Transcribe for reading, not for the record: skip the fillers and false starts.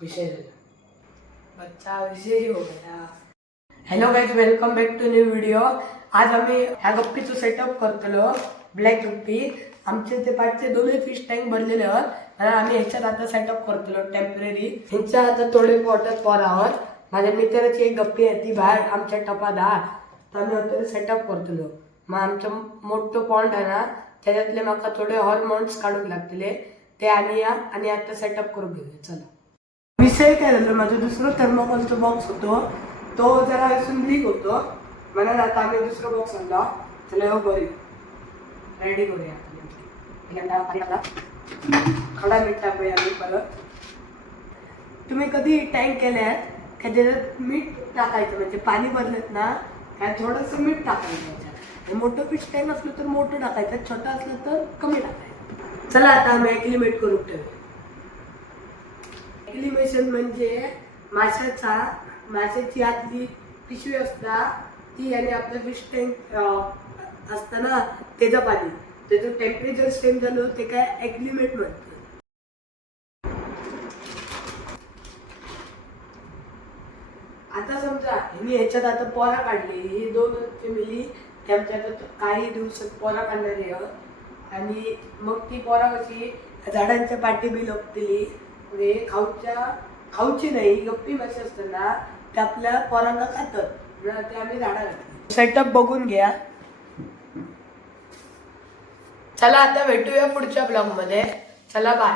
विषय बच्चा विषय हो गया. Hello guys, welcome back to new video. आज आम्ही ह्या गप्पीचं सेटअप करतलो. ब्लॅक गप्पी आमचे ते पाचचे दोन्ही फिश टँक भरलेले आहोत आणि आम्ही ह्याच्यात आता सेटअप करतलो टेम्पररी. ह्यांच्या आता थोडे वॉटर पॉर आहोत. माझ्या मित्राची एक गप्पी आहे ती बाहेर आमच्या टपात हा, तर आम्ही आता सेटअप करतलो. मग आमचं मोठं पॉन्ड आहे ना, त्याच्यातले माका थोडे हॉर्मोन्स काढूक लागतले ते आणि आता सेटअप करून घेऊया. चला. विषय काय झालं, माझं दुसरं थर्मोकॉलचा बॉक्स होतो तो जरा असून लीक होतो म्हणून आता आम्ही दुसरं बॉक्स आणला. चला हो बरी रेडी करूया. खडा मीठ टाकूया आम्ही परत. तुम्ही कधी टँक केल्यात का त्याच्यात मीठ टाकायचं, म्हणजे पाणी भरलेत ना काय थोडंसं मीठ टाकायचं त्याच्यात. मोठं फिश टँक असलं तर मोठं टाकायचं, छोटं असलं तर कमी टाकायचं. चला आता आम्ही ॲक्लिमेट करून ठेवूया. ॲक्लिमेशन म्हणजे माशाची आतली पिशवी असता ती आणि आपलं फिश टँक असतं ना त्याचं पाणी, त्याचं टेम्परेचर सेम झालं ते काय ॲक्लिमेट म्हणतात. आता समजा मी ह्याच्यात आता पोरा काढली, ही दोन फॅमिली त्यांच्या काही दिवसात पोरा काढणारी आहे आणि मग ती पोरा कशी झाडांच्या पाठी बी लपतली. म्हणजे खाऊची नाही, गप्पी मासे असतात ना ते आपल्या पोरांना खातात, ते आम्ही झाडा घातली. सेटअप बघून घ्या. चला आता भेटूया पुढच्या ब्लॉग मध्ये. चला बाय.